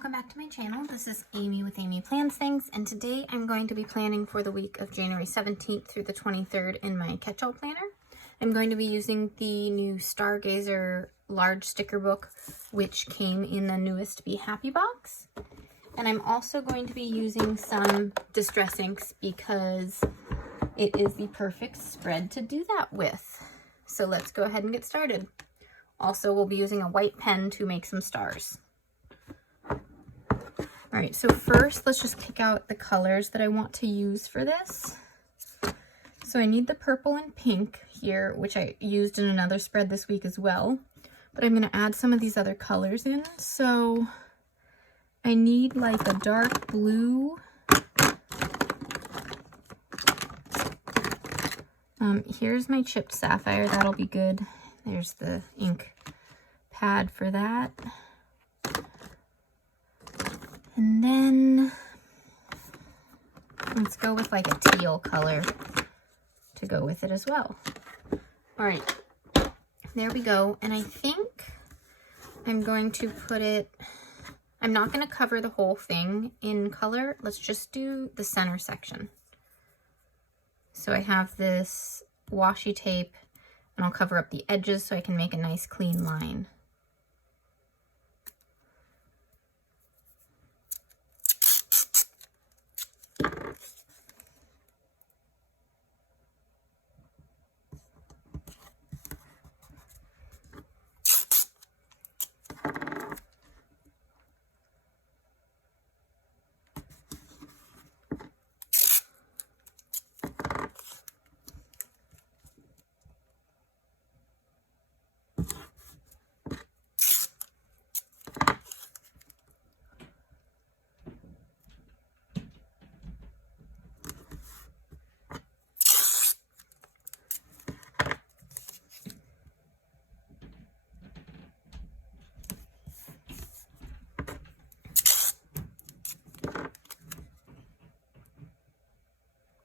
welcome back to my channel. This is Amy with Amy Plans Things, and today I'm going to be planning for the week of January 17th through the 23rd in my catch-all planner. I'm going to be using the new Stargazer large sticker book, which came in the newest Be Happy box. And I'm also going to be using some distress inks because it is the perfect spread to do that with. So let's go ahead and get started. Also, we'll be using a white pen to make some stars. All right, so first, let's just pick out the colors that I want to use for this. So I need the purple and pink here, which I used in another spread this week as well. But I'm gonna add some of these other colors in. So I need like a dark blue. Here's my chipped sapphire, that'll be good. There's the ink pad for that. And then let's go with like a teal color to go with it as well. All right, there we go. And I think I'm going to put it, I'm not going to cover the whole thing in color. Let's just do the center section. So I have this washi tape and I'll cover up the edges so I can make a nice clean line.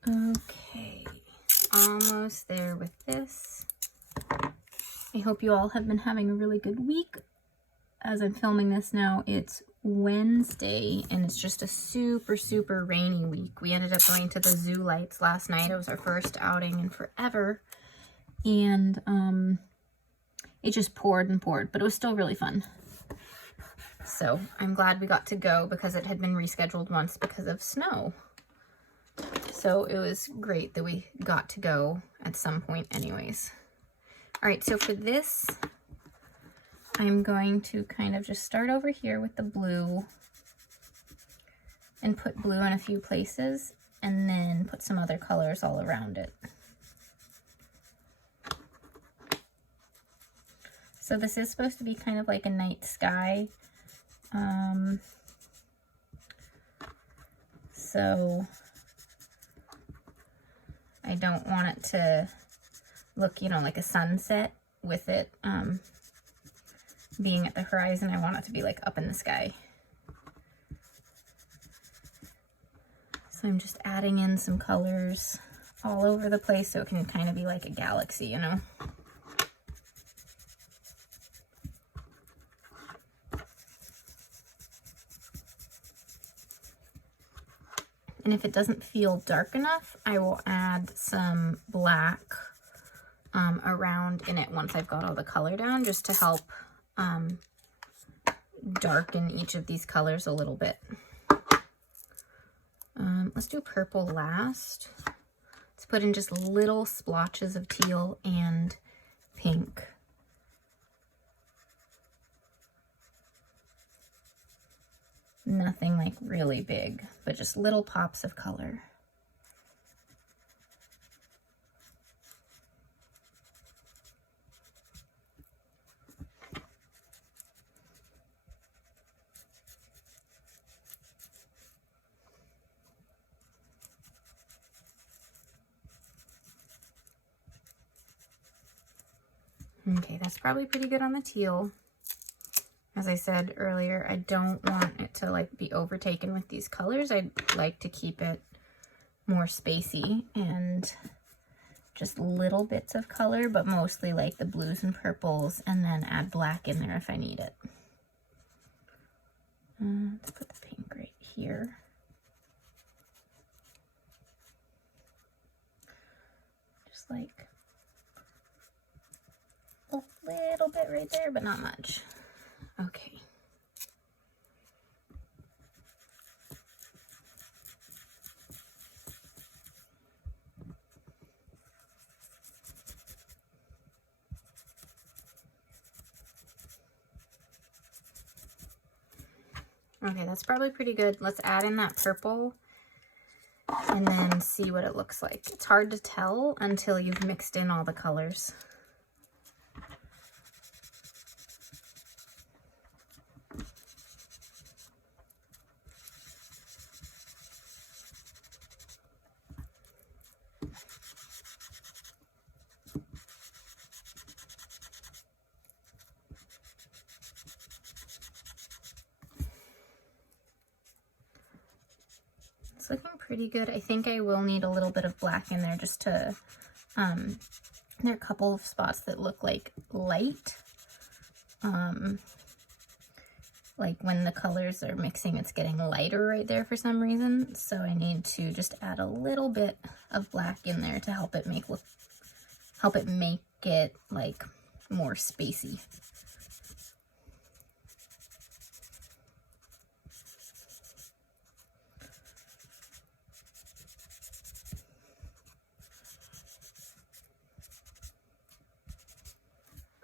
Okay, almost there with this. I hope you all have been having a really good week. As I'm filming this now, it's Wednesday and it's just a super rainy week. We ended up going to the zoo lights last night. It was our first outing in forever. And it just poured and poured, but it was still really fun. So I'm glad we got to go because it had been rescheduled once because of snow. So it was great that we got to go at some point anyways. All right, so for this, I'm going to kind of just start over here with the blue and put blue in a few places and then put some other colors all around it. So this is supposed to be kind of like a night sky. So I don't want it to look, you know, like a sunset with it being at the horizon. I want it to be like up in the sky. So I'm just adding in some colors all over the place so it can kind of be like a galaxy, you know. And if it doesn't feel dark enough, I will add some black around in it once I've got all the color down, just to help darken each of these colors a little bit. Let's do purple last. Let's put in just little splotches of teal and pink. Nothing like really big, but just little pops of color. Okay, that's probably pretty good on the teal. As I said earlier, I don't want it to like be overtaken with these colors. I'd like to keep it more spacey and just little bits of color, but mostly like the blues and purples, and then add black in there if I need it. Let's put the pink right here. Just like a little bit right there, but not much. Okay. Okay, that's probably pretty good. Let's add in that purple and then see what it looks like. It's hard to tell until you've mixed in all the colors. It's looking pretty good. I think I will need a little bit of black in there just to, there are a couple of spots that look like light. Like when the colors are mixing, it's getting lighter right there for some reason. So I need to just add a little bit of black in there to help it make it like more spacey.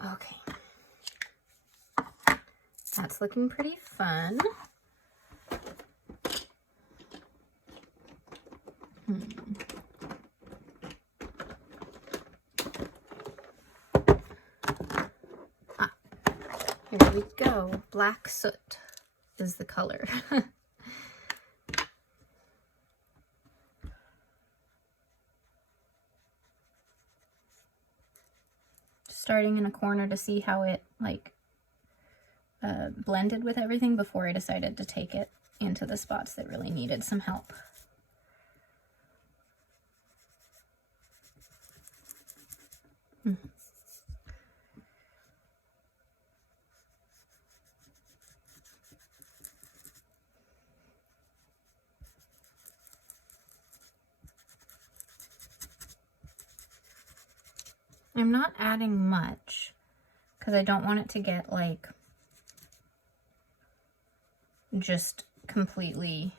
Okay, that's looking pretty fun. Here we go. Black soot is the color. Starting in a corner to see how it like blended with everything before I decided to take it into the spots that really needed some help. I'm not adding much because I don't want it to get like just completely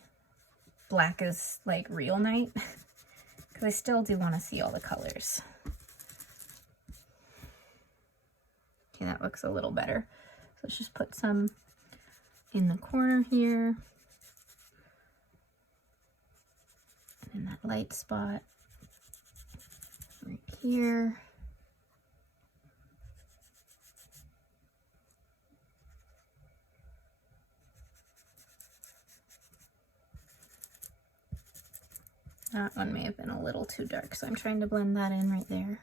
black as like real night, because I still do want to see all the colors. Okay, that looks a little better. So let's just put some in the corner here, and in that light spot right here. That one may have been a little too dark, so I'm trying to blend that in right there.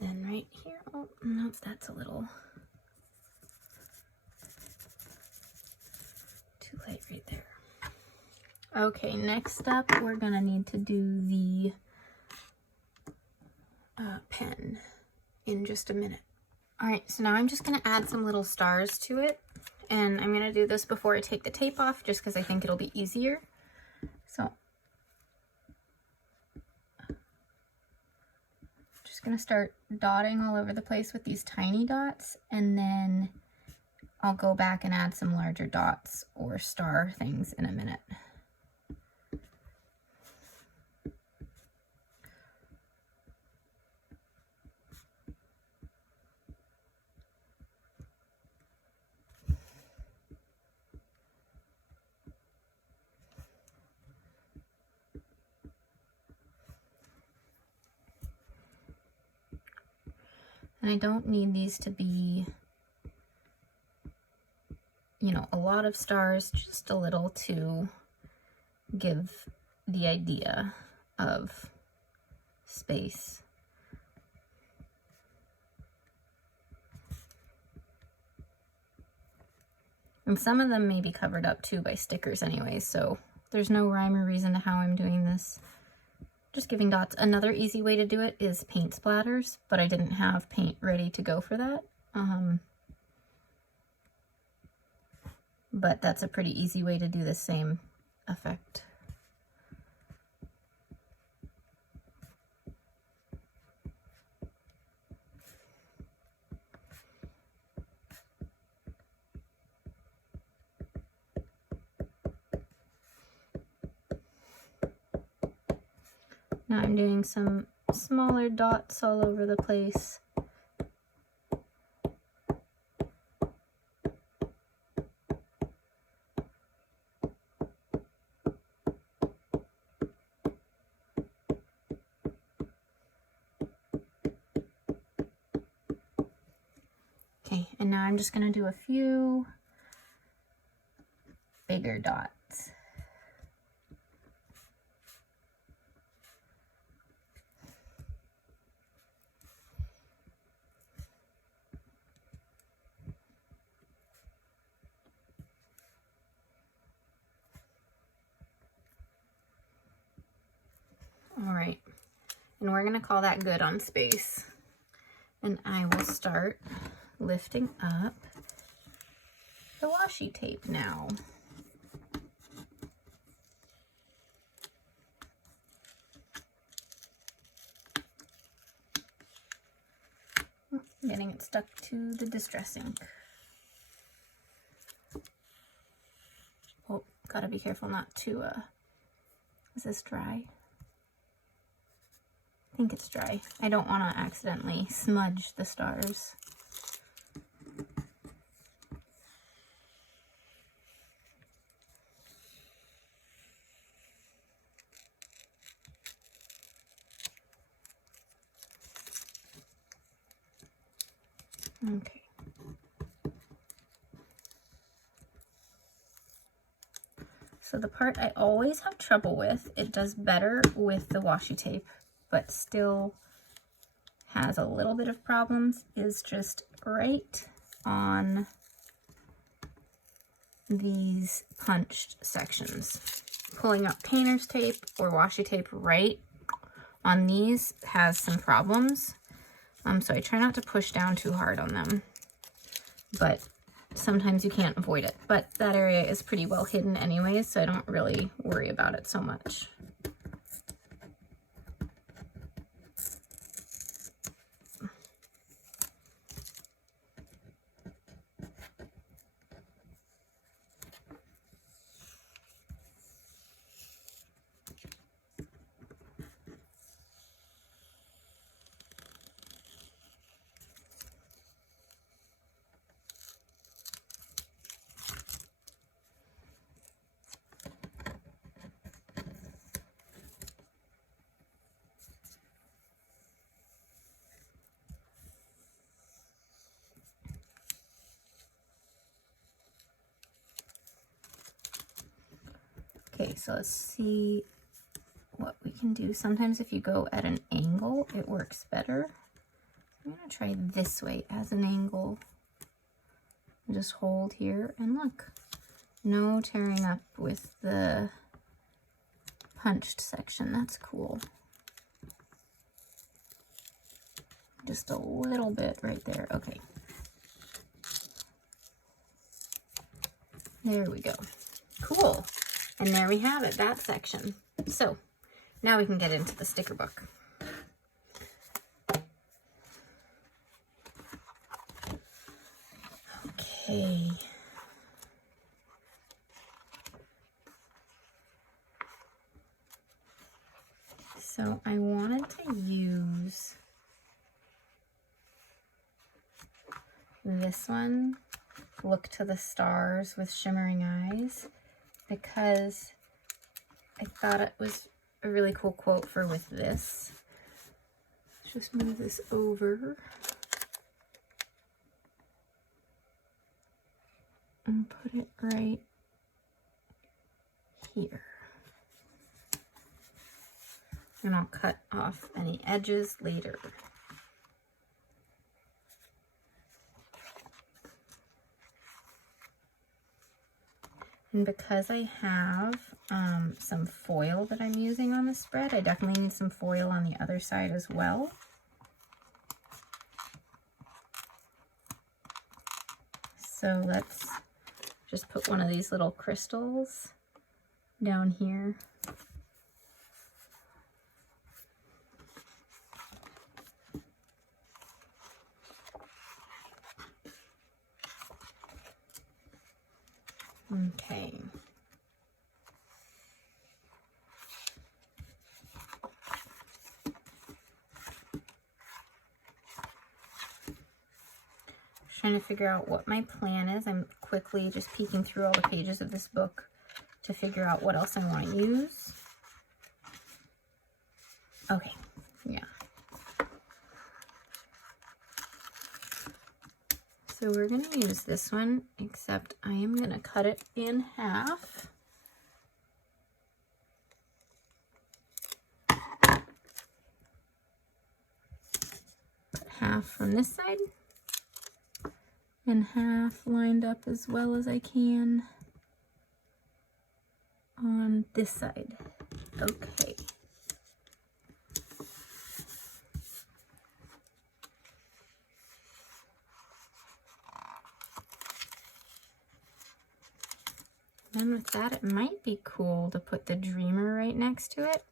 Then right here, oh, no, that's a little too light right there. Okay, next up, we're gonna need to do the pen in just a minute. All right, so now I'm just gonna add some little stars to it. And I'm gonna do this before I take the tape off, just because I think it'll be easier. So, just gonna start dotting all over the place with these tiny dots, and then I'll go back and add some larger dots or star things in a minute. And I don't need these to be, you know, a lot of stars, just a little to give the idea of space. And some of them may be covered up too by stickers anyway, so there's no rhyme or reason to how I'm doing this. Just giving dots. Another easy way to do it is paint splatters, but I didn't have paint ready to go for that. but that's a pretty easy way to do the same effect. Now I'm doing some smaller dots all over the place. Okay, and now I'm just going to do a few bigger dots. All right, and we're going to call that good on space. And I will start lifting up the washi tape now. Getting it stuck to the distress ink. Oh, gotta be careful not to, is this dry? I think it's dry. I don't want to accidentally smudge the stars. Okay. So the part I always have trouble with, it does better with the washi tape, but still has a little bit of problems, is just right on these punched sections. Pulling up painter's tape or washi tape right on these has some problems. So I try not to push down too hard on them, but sometimes you can't avoid it. But that area is pretty well hidden anyways, so I don't really worry about it so much. Okay, so let's see what we can do. Sometimes if you go at an angle, it works better. I'm gonna try this way as an angle. Just hold here and look. No tearing up with the punched section. That's cool. Just a little bit right there. Okay. There we go. Cool. And there we have it, that section. So now we can get into the sticker book. Okay. So I wanted to use this one, Look to the Stars with Shimmering Eyes, because I thought it was a really cool quote for with this. Just move this over and put it right here. And I'll cut off any edges later. And because I have some foil that I'm using on the spread, I definitely need some foil on the other side as well. So let's just put one of these little crystals down here. Okay. Trying to figure out what my plan is. I'm quickly just peeking through all the pages of this book to figure out what else I want to use. Okay, yeah. So we're going to use this one, except I am going to cut it in half. Put half from this side and half lined up as well as I can on this side. Okay. And with that, it might be cool to put the dreamer right next to it.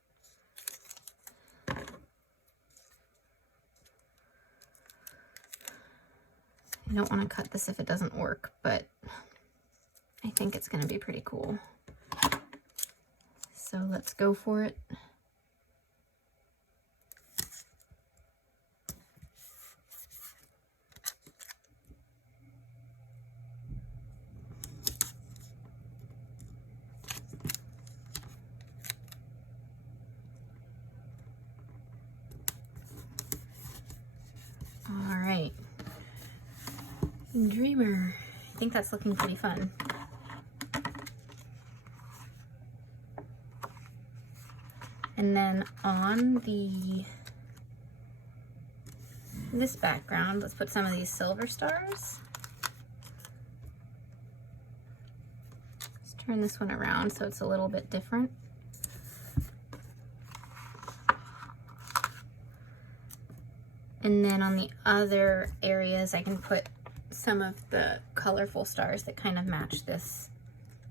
I don't want to cut this if it doesn't work, but I think it's going to be pretty cool. So let's go for it. All right. Dreamer. I think that's looking pretty fun. And then on this background, let's put some of these silver stars. Let's turn this one around so it's a little bit different. And then on the other areas, I can put some of the colorful stars that kind of match this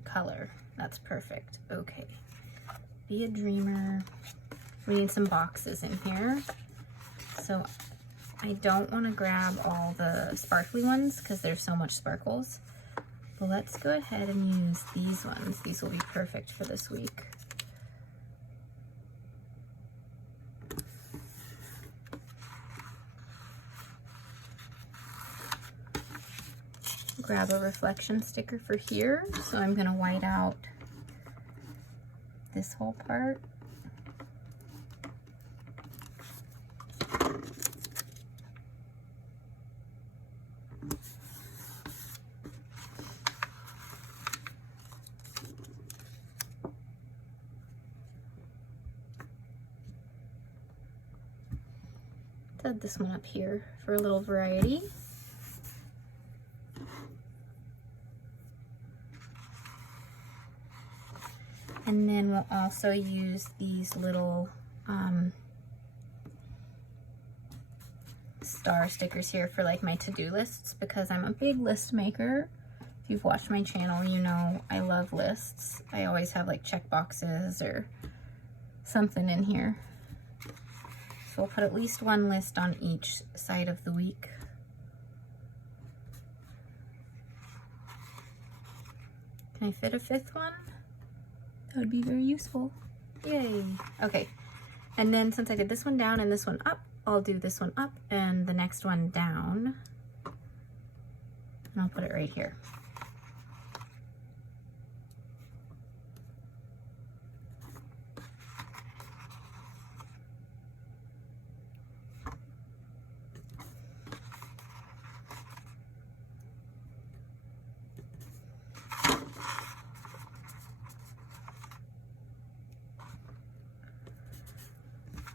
color. That's perfect. Okay. Be a dreamer. We need some boxes in here. So I don't want to grab all the sparkly ones because there's so much sparkles. But let's go ahead and use these ones. These will be perfect for this week. Grab a reflection sticker for here. So I'm going to white out this whole part. Set this one up here for a little variety. And then we'll also use these little star stickers here for like my to-do lists, because I'm a big list maker. If you've watched my channel, you know I love lists. I always have like check boxes or something in here. So we'll put at least one list on each side of the week. Can I fit a fifth one? That would be very useful. Yay. Okay. And then since I did this one down and this one up, I'll do this one up and the next one down. And I'll put it right here.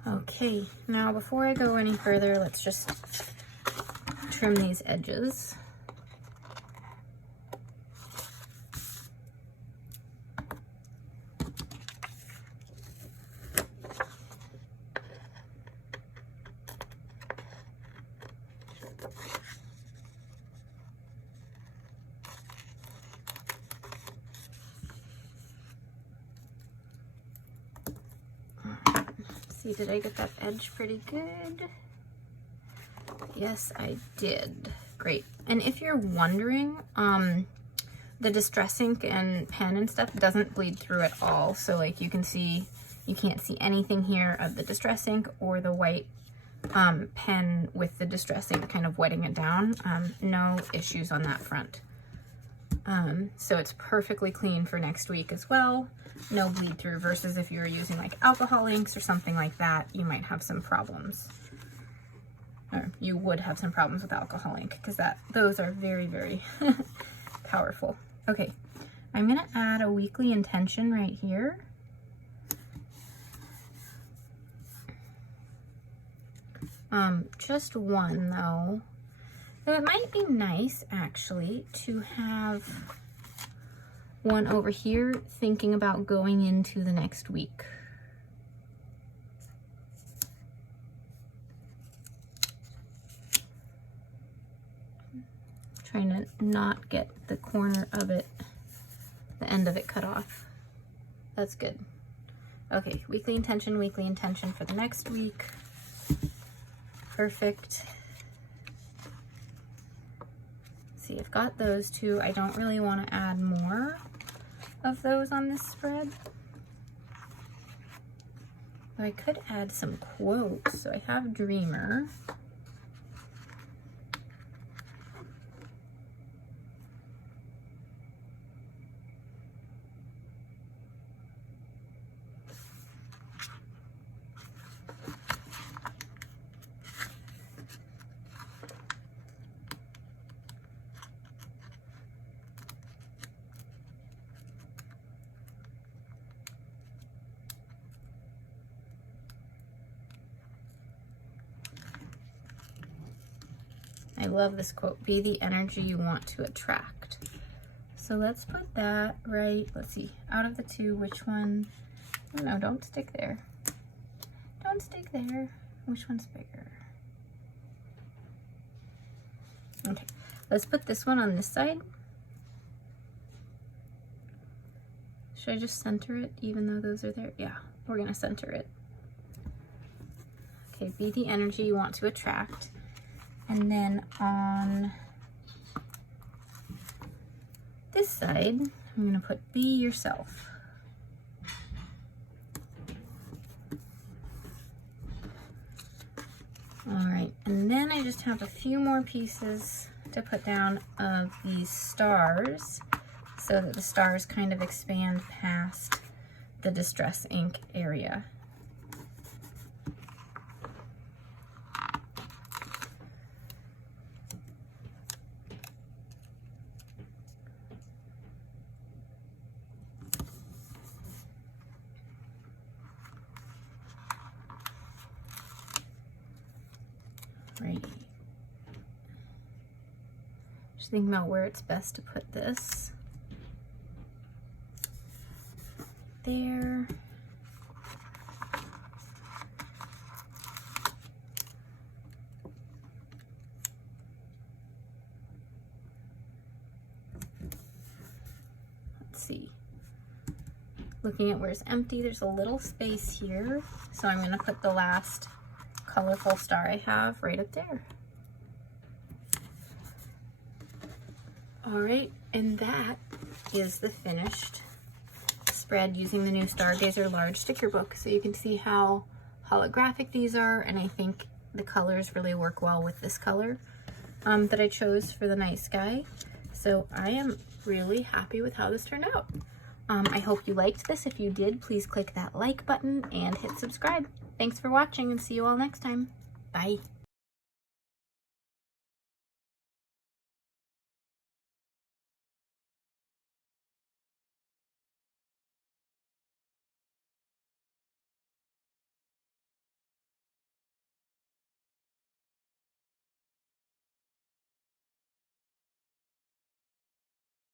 Okay, now before I go any further, let's just trim these edges. See, did I get that edge pretty good? Yes, I did. Great. And if you're wondering, the Distress ink and pen and stuff doesn't bleed through at all. So like you can see, you can't see anything here of the Distress ink or the white pen with the Distress ink kind of wetting it down. No issues on that front. So it's perfectly clean for next week as well. No bleed through, versus if you were using like alcohol inks or something like that, you might have some problems. Or you would have some problems with alcohol ink, because those are very, very powerful. Okay, I'm gonna add a weekly intention right here. Just one though. So it might be nice actually to have one over here thinking about going into the next week. Trying to not get the corner of it, the end of it cut off. That's good. Okay, weekly intention for the next week. Perfect. See, I've got those two. I don't really want to add more of those on this spread. But I could add some quotes. So I have Dreamer. I love this quote, be the energy you want to attract. So let's put that right, let's see, out of the two, which one, oh no, don't stick there. Don't stick there. Which one's bigger? Okay, let's put this one on this side. Should I just center it even though those are there? Yeah, we're gonna center it. Okay, be the energy you want to attract. And then on this side, I'm going to put be yourself. All right, and then I just have a few more pieces to put down of these stars so that the stars kind of expand past the Distress ink area. Right. Just thinking about where it's best to put this. There. Let's see. Looking at where it's empty, there's a little space here. So I'm going to put the last colorful star I have right up there. All right, and that is the finished spread using the new Stargazer large sticker book. So you can see how holographic these are, and I think the colors really work well with this color that I chose for the night sky. So I am really happy with how this turned out. I hope you liked this. If you did, please click that like button and hit subscribe. Thanks for watching, and see you all next time. Bye.